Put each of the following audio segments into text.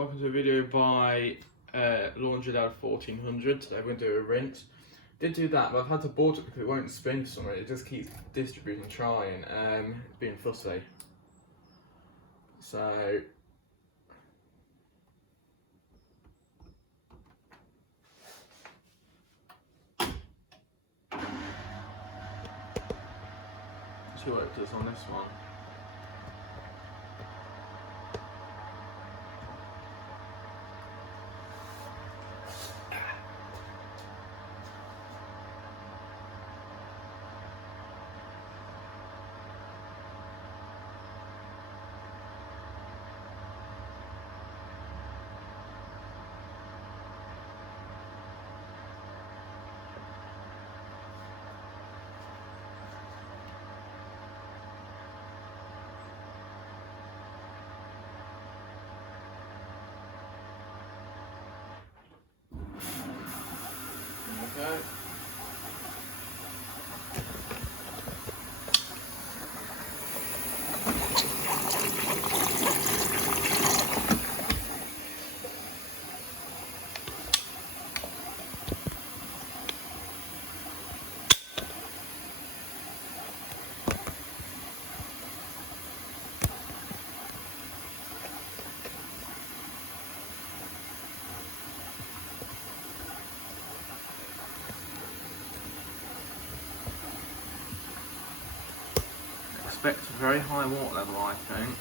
Welcome to a video by Laundry Lad 1400. Today we're going to do a rinse. Did do that, but I've had to board it because it won't spin for some reason. It just keeps distributing, trying, being fussy. So see what it does on this one. Okay. Expect a very high water level, I think.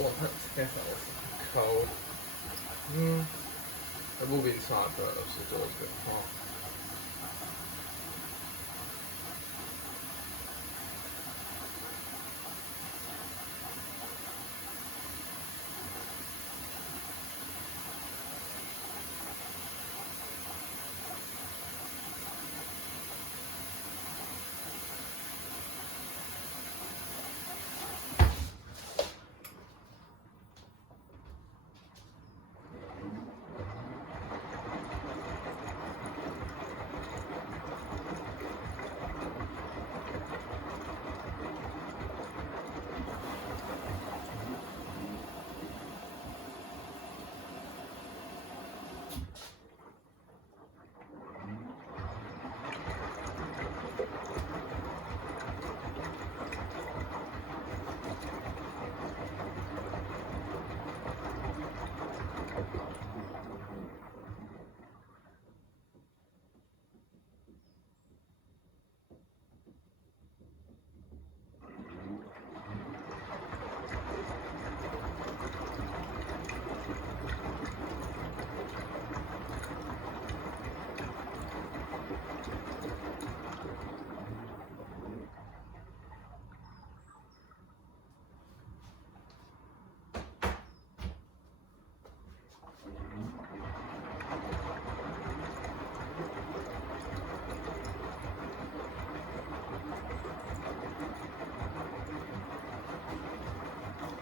Well, that's definitely cold. It will be inside, but obviously it's always a bit hot.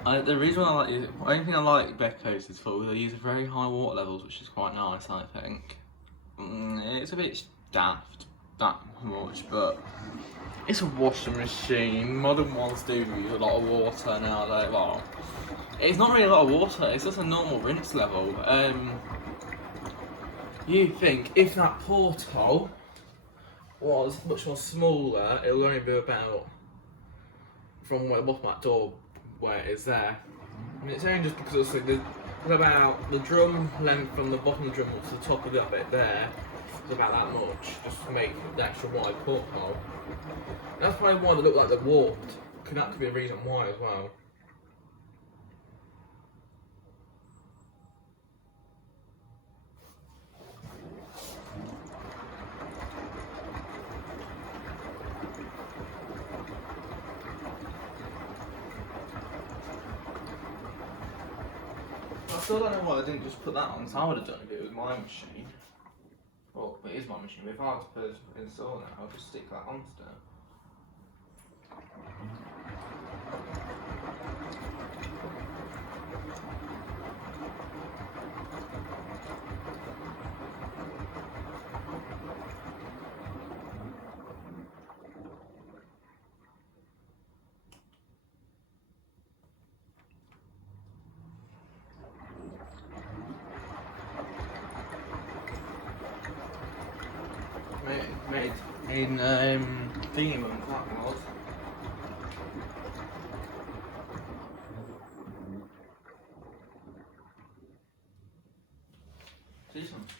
The reason I like the only thing I like Becco's is for they use very high water levels, which is quite nice. I think it's a bit daft that much, but it's a washing machine. Modern ones do use a lot of water now. Well, it's not really a lot of water. It's just a normal rinse level. You think if that porthole was much more smaller, it would only be about from where the bottom of that door where it is there. And it's only just because there's about the drum length from the bottom of the drum to the top of that bit there. It's about that much, just to make the extra wide porthole. That's probably why they look like they're warped. That could be a reason why as well. I still don't know why they didn't just put that on, so I would have done if it was my machine. Well, it is my machine, but if I was to install it, I'll just stick that on still. Made in Demon, that was. Decent.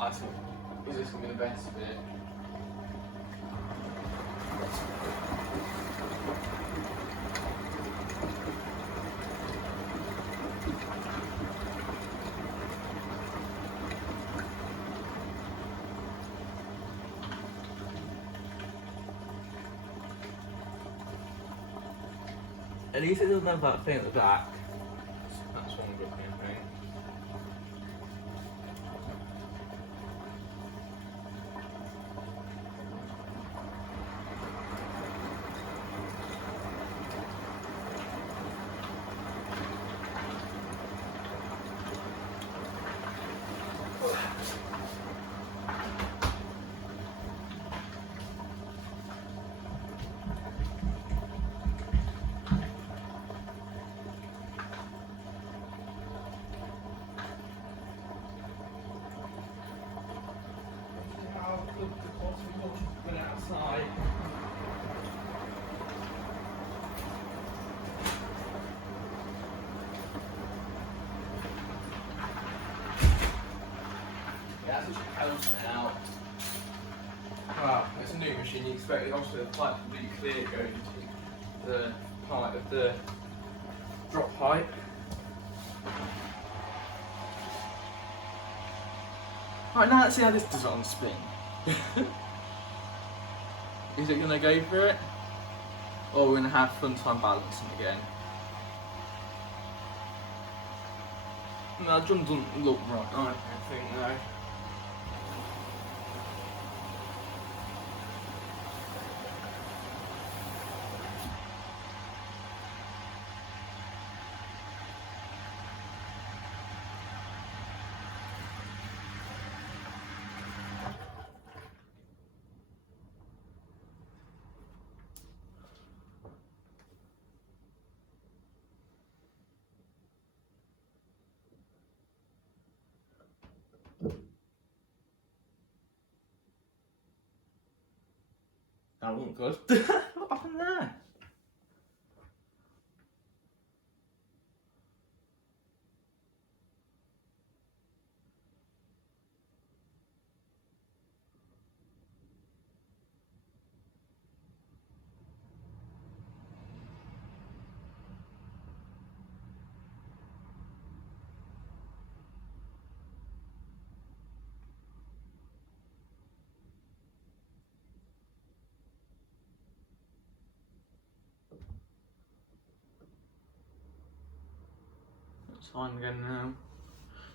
I think, is this going to be the best bit? At least it doesn't have that thing at the back. That's one good thing, I think. Outside. Yeah, that's just balancing it out. Wow, it's a new machine. You expect it obviously the pipe to be clear going to the part of the drop pipe. Right, now let's see how this does it on spin. Is it going to go for it? Or we're going to have fun time balancing again? No, that drum doesn't look right, I don't think, no. That wasn't good. What happened there? It's fine again now.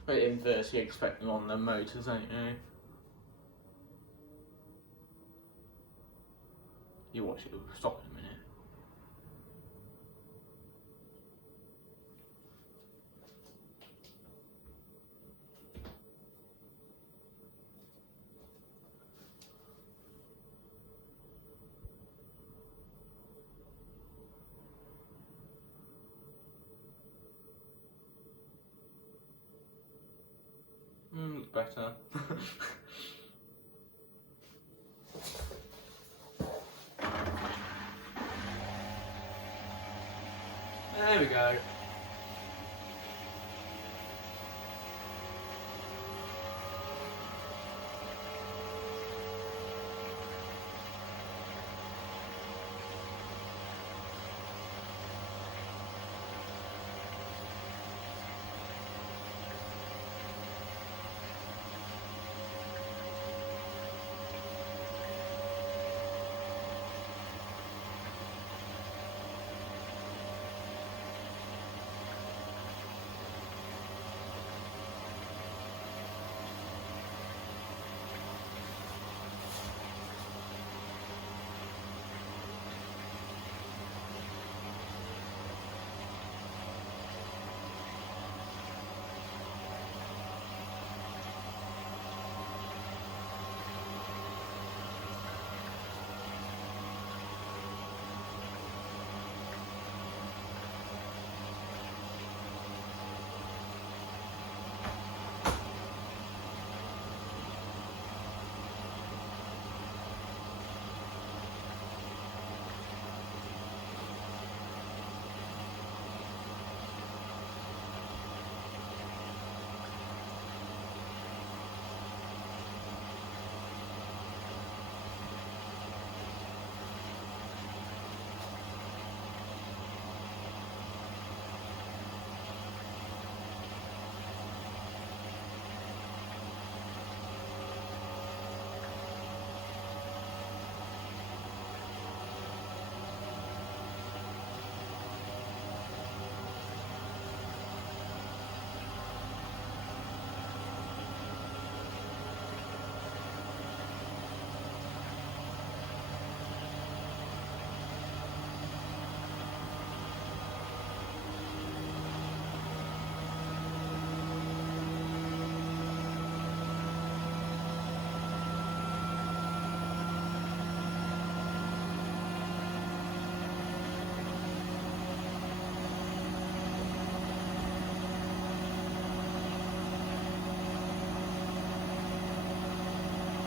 But in first, you expect them on their motors, ain't you? You watch it, stop in a minute. Better. There we go.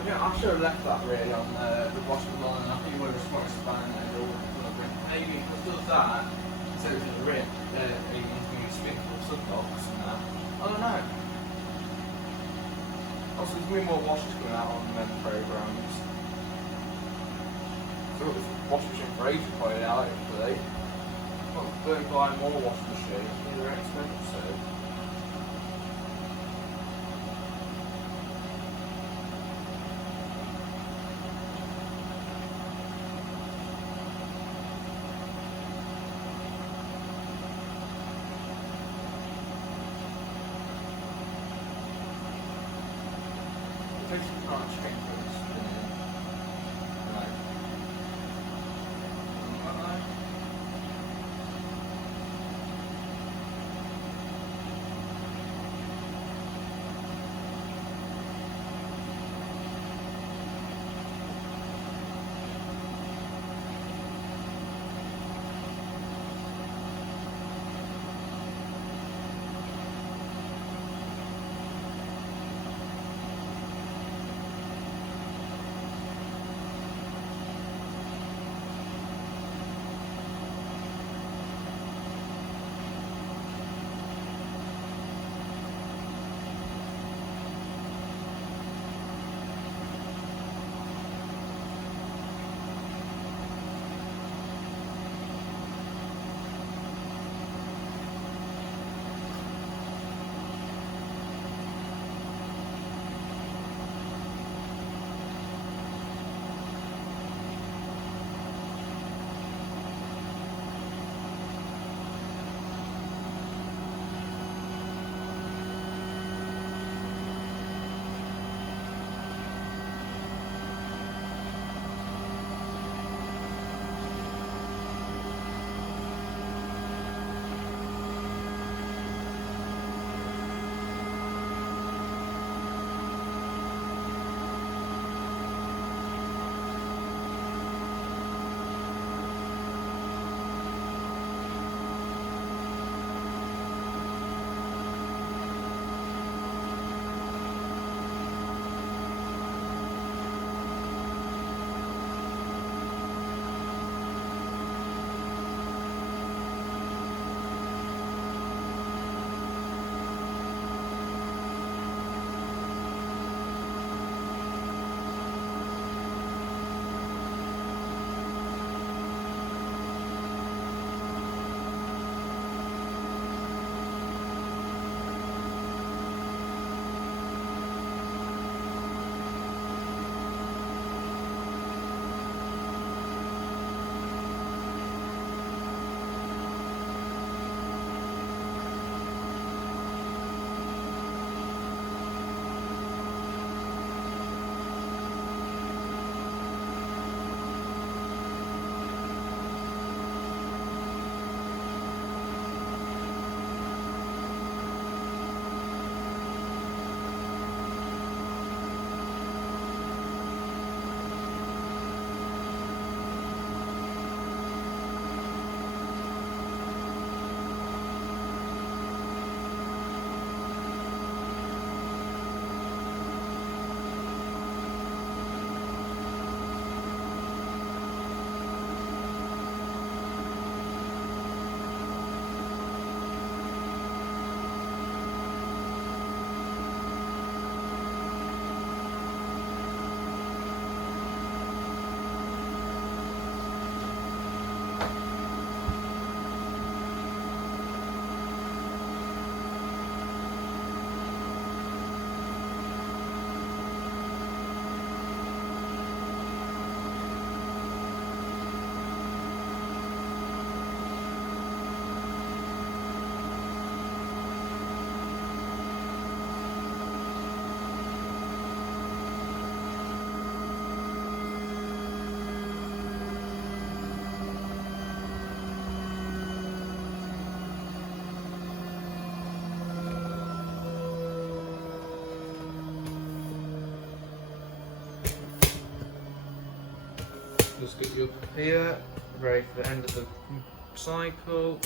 Yeah, I should have left that really on the bottom line, and I think you would have just wanted to span it over. Maybe if it does that, so it's in the rim, you can use spin or sunbox and that. I don't know. Also, there's many more washes coming out on them programs. So I've got this washing machine for ages quite out actually. I'm going to buy more washing machines, they're expensive. Takes some time to change those spinning. Right. Just get you up here, ready for the end of the cycle.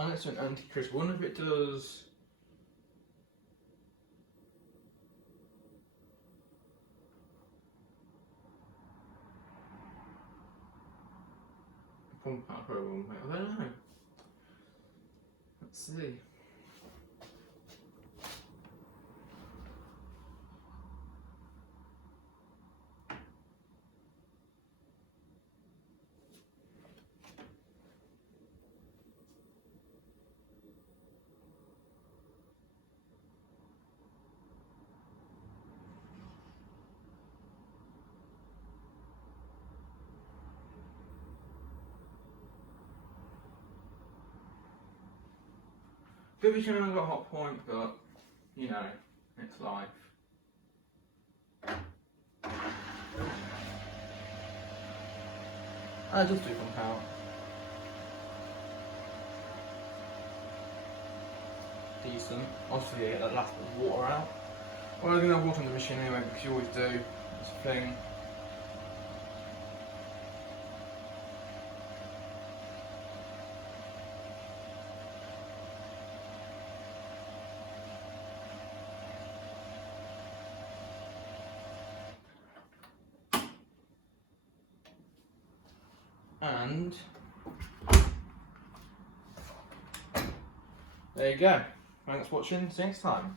And it's an anti-crisp. I wonder if it does. Pump out probably, I don't know. Let's see. Good be showing I've got a hot point, but you know, it's life. I just do pump out. Decent. Obviously, you get that last bit of water out. Well, I'm going to have water in the machine anyway, because you always do. It's a thing. And there you go. Thanks for watching. See you next time.